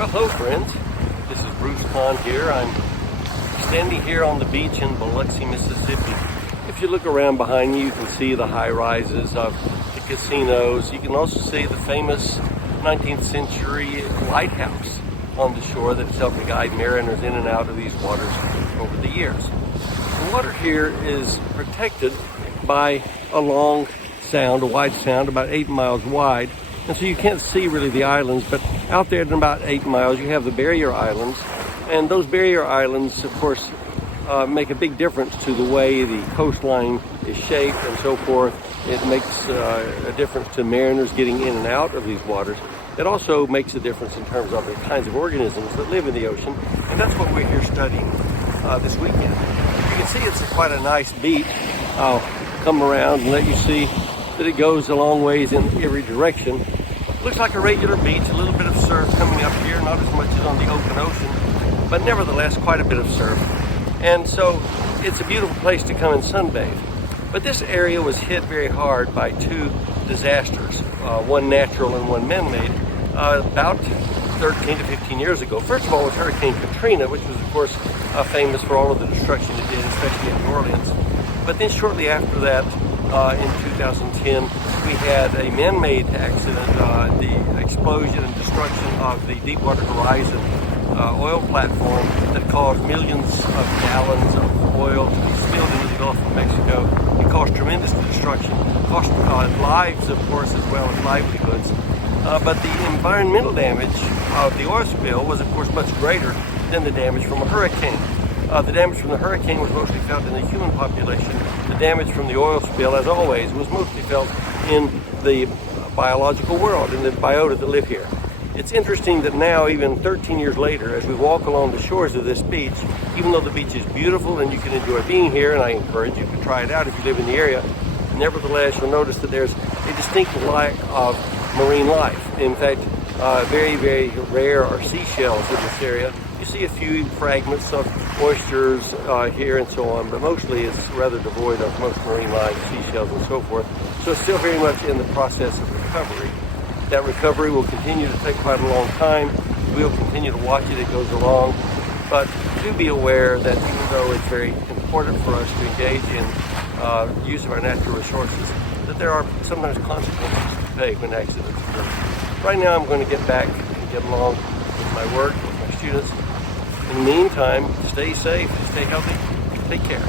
Well, hello friends, this is Bruce Conn here. I'm standing here on the beach in Biloxi, Mississippi. If you look around behind you, you can see the high rises of the casinos. You can also see the famous 19th century lighthouse on the shore that has helped to guide mariners in and out of these waters over the years. The water here is protected by a long sound, a wide sound, about 8 miles wide. And so you can't see really the islands, but out there in about 8 miles, you have the barrier islands. And those barrier islands, of course, make a big difference to the way the coastline is shaped and so forth. It makes a difference to mariners getting in and out of these waters. It also makes a difference in terms of the kinds of organisms that live in the ocean. And that's what we're here studying this weekend. You can see it's quite a nice beach. I'll come around and let you see that it goes a long ways in every direction. Looks like a regular beach, a little bit of surf coming up here, not as much as on the open ocean, but nevertheless quite a bit of surf. And so it's a beautiful place to come and sunbathe. But this area was hit very hard by two disasters, one natural and one man-made, about 13 to 15 years ago. First of all was Hurricane Katrina, which was of course famous for all of the destruction it did, especially in New Orleans. But then shortly after that, in 2010, we had a man-made accident, the explosion and destruction of the Deepwater Horizon oil platform that caused millions of gallons of oil to be spilled into the Gulf of Mexico. It caused tremendous destruction, cost lives, of course, as well as livelihoods. But the environmental damage of the oil spill was, of course, much greater than the damage from a hurricane. The damage from the hurricane was mostly felt in the human population. The damage from the oil spill, as always, was mostly felt in the biological world, in the biota that live here. It's interesting that now, even 13 years later, as we walk along the shores of this beach, even though the beach is beautiful and you can enjoy being here, and I encourage you to try it out if you live in the area, nevertheless, you'll notice that there's a distinct lack of marine life. In fact, very, very rare are seashells in this area. You see a few fragments of oysters here and so on, but mostly it's rather devoid of most marine life, seashells and so forth. So it's still very much in the process of recovery. That recovery will continue to take quite a long time. We'll continue to watch it as it goes along. But do be aware that even though it's very important for us to engage in use of our natural resources, that there are sometimes consequences to pay when accidents occur. Right now I'm going to get back and get along with my work, with my students. In the meantime, stay safe, stay healthy, take care.